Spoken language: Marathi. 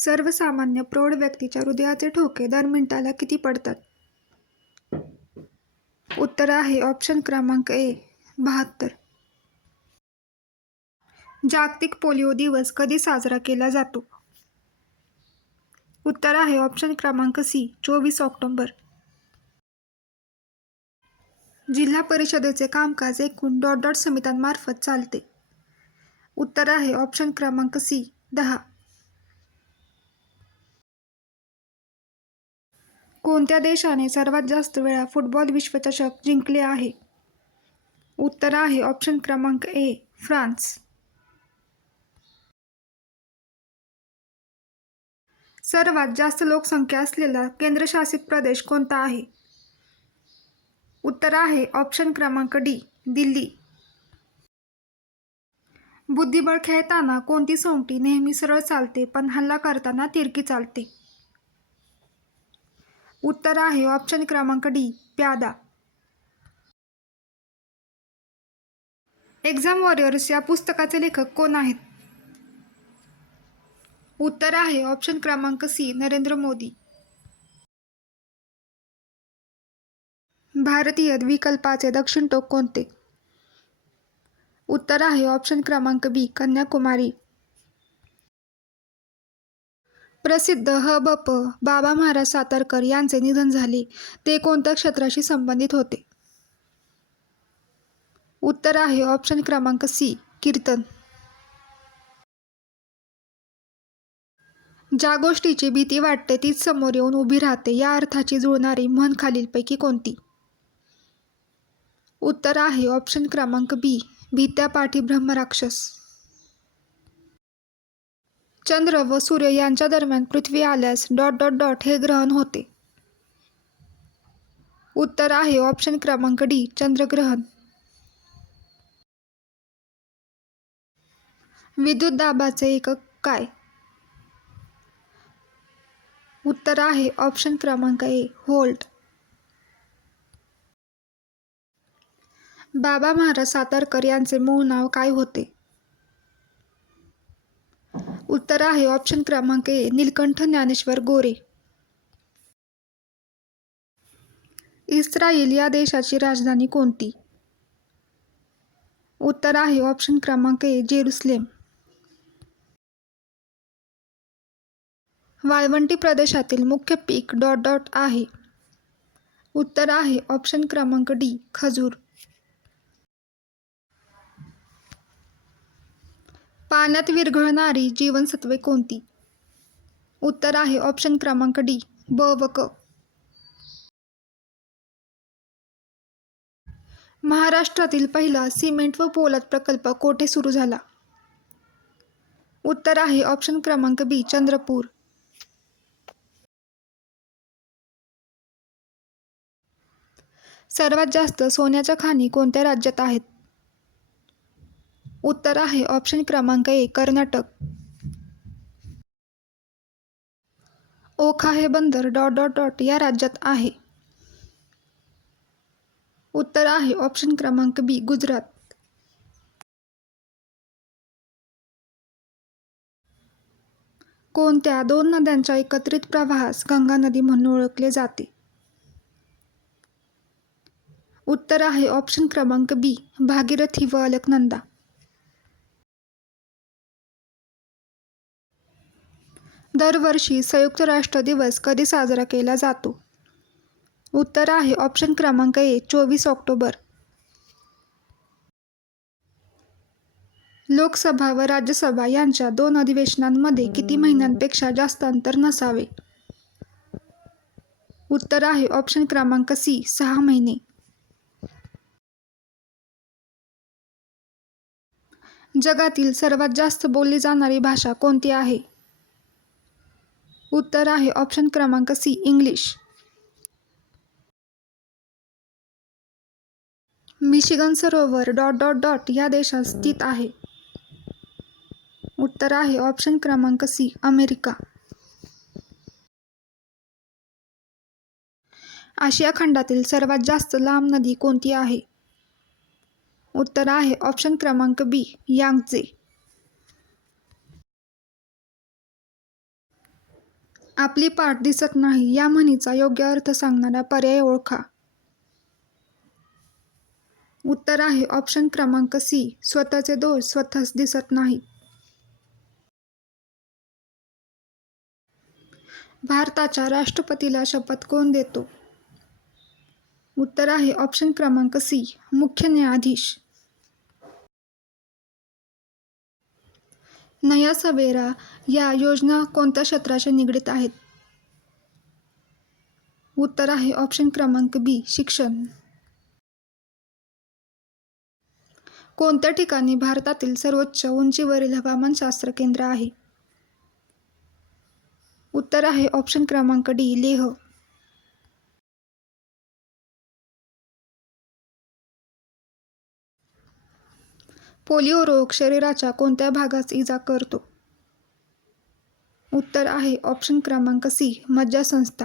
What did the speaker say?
सर्वसामान्य प्रौढ व्यक्तीच्या हृदयाचे ठोके दर मिनिटाला किती पडतात? उत्तर आहे ऑप्शन क्रमांक ए 72. जागतिक पोलिओ दिवस कधी साजरा केला जातो? उत्तर आहे ऑप्शन क्रमांक सी 24 ऑक्टोबर. जिल्हा परिषदेचे कामकाज एकूण समित्यांमार्फत चालते. उत्तर आहे ऑप्शन क्रमांक सी 10. कोणत्या देशाने सर्वात जास्त वेळा फुटबॉल विश्वचषक जिंकले आहे? उत्तर आहे ऑप्शन क्रमांक ए फ्रान्स. सर्वात जास्त लोकसंख्या असलेला केंद्रशासित प्रदेश कोणता आहे? उत्तर आहे ऑप्शन क्रमांक डी दिल्ली. बुद्धिबळ खेळताना कोणती सोंगटी नेहमी सरळ चालते पण हल्ला करताना तिरकी चालते? उत्तर आहे ऑप्शन क्रमांक डी प्यादा. एक्झाम वॉरियर्स या पुस्तकाचे लेखक कोण आहेत? उत्तर आहे ऑप्शन क्रमांक सी नरेंद्र मोदी. भारतीय द्वीपकल्पाचे दक्षिण टोक कोणते? उत्तर आहे ऑप्शन क्रमांक बी कन्याकुमारी. प्रसिद्ध ह.ब.प. बाबा महाराज सातारकर यांचे निधन झाले, ते कोणत्या क्षेत्राशी संबंधित होते? उत्तर आहे ऑप्शन क्रमांक सी कीर्तन. ज्या गोष्टीची भीती वाटते तीच समोर येऊन उभी राहते या अर्थाची जुळणारी म्हण खालीलपैकी कोणती? उत्तर आहे ऑप्शन क्रमांक बी भीत्या पाठी ब्रह्मराक्षस. चंद्र व सूर्य यांच्या दरम्यान पृथ्वी आल्यास ... हे ग्रहण होते. उत्तर आहे ऑप्शन क्रमांक डी चंद्रग्रहण. विद्युत दाबाचे एकक काय? उत्तर आहे ऑप्शन क्रमांक ए व्होल्ट. बाबा महाराज सातारकर यांचे मूळ नाव काय होते? उत्तर आहे ऑप्शन क्रमांक ए नीलकंठ ज्ञानेश्वर गोरे. इस्रायल या देशाची राजधानी कोणती? उत्तर आहे ऑप्शन क्रमांक ए जेरुसलेम. वाळवंटी प्रदेशातील मुख्य पीक ... आहे. उत्तर आहे ऑप्शन क्रमांक डी खजूर. पाण्यात विरघळणारी जीवनसत्वे कोणती? उत्तर आहे ऑप्शन क्रमांक डी ब व क. महाराष्ट्रातील पहिला सिमेंट व पोलाद प्रकल्प कोठे सुरू झाला? उत्तर आहे ऑप्शन क्रमांक बी चंद्रपूर. सर्वात जास्त सोन्याच्या खाणी कोणत्या राज्यात आहेत? उत्तर आहे ऑप्शन क्रमांक ए कर्नाटक. ओखा हे बंदर ... या राज्यात आहे. उत्तर आहे ऑप्शन क्रमांक बी गुजरात. कोणत्या दोन नद्यांच्या एकत्रित प्रवाहास गंगा नदी म्हणून ओळखले जाते? उत्तर आहे ऑप्शन क्रमांक बी भागीरथी व अलकनंदा. दरवर्षी संयुक्त राष्ट्र दिवस कधी साजरा केला जातो? उत्तर आहे ऑप्शन क्रमांक ए 24 ऑक्टोबर. लोकसभा व राज्यसभा यांच्या दोन अधिवेशनांमध्ये किती महिन्यांपेक्षा जास्त अंतर नसावे? उत्तर आहे ऑप्शन क्रमांक सी 6 महिने. जगातील सर्वात जास्त बोलली जाणारी भाषा कोणती आहे? उत्तर आहे ऑप्शन क्रमांक सी इंग्लिश. मिशिगन सरोवर ... या देशात स्थित आहे? उत्तर आहे ऑप्शन क्रमांक सी अमेरिका. आशिया खंडातील सर्वात जास्त लांब नदी कोणती आहे? उत्तर आहे ऑप्शन क्रमांक बी यांगजे. आपली पाठ दिसत नाही या म्हणीचा योग्य अर्थ सांगणारा पर्याय ओळखा. उत्तर आहे ऑप्शन क्रमांक सी, स्वतःचे दोष स्वतःच दिसत नाहीत. भारताच्या राष्ट्रपतीला शपथ कोण देतो? उत्तर आहे ऑप्शन क्रमांक सी, मुख्य न्यायाधीश. नया सवेरा या योजना कोणत्या क्षेत्राशी निगडीत आहेत? उत्तर आहे ऑप्शन क्रमांक बी, शिक्षण. कोणत्या ठिकाणी भारतातील सर्वोच्च उंचीवरील हवामानशास्त्र केंद्र आहे? उत्तर आहे ऑप्शन क्रमांक डी, लेह. पोलिओ रोग शरीराच्या कोणत्या भागास इजा करतो? उत्तर आहे ऑप्शन क्रमांक सी, मज्जासंस्था.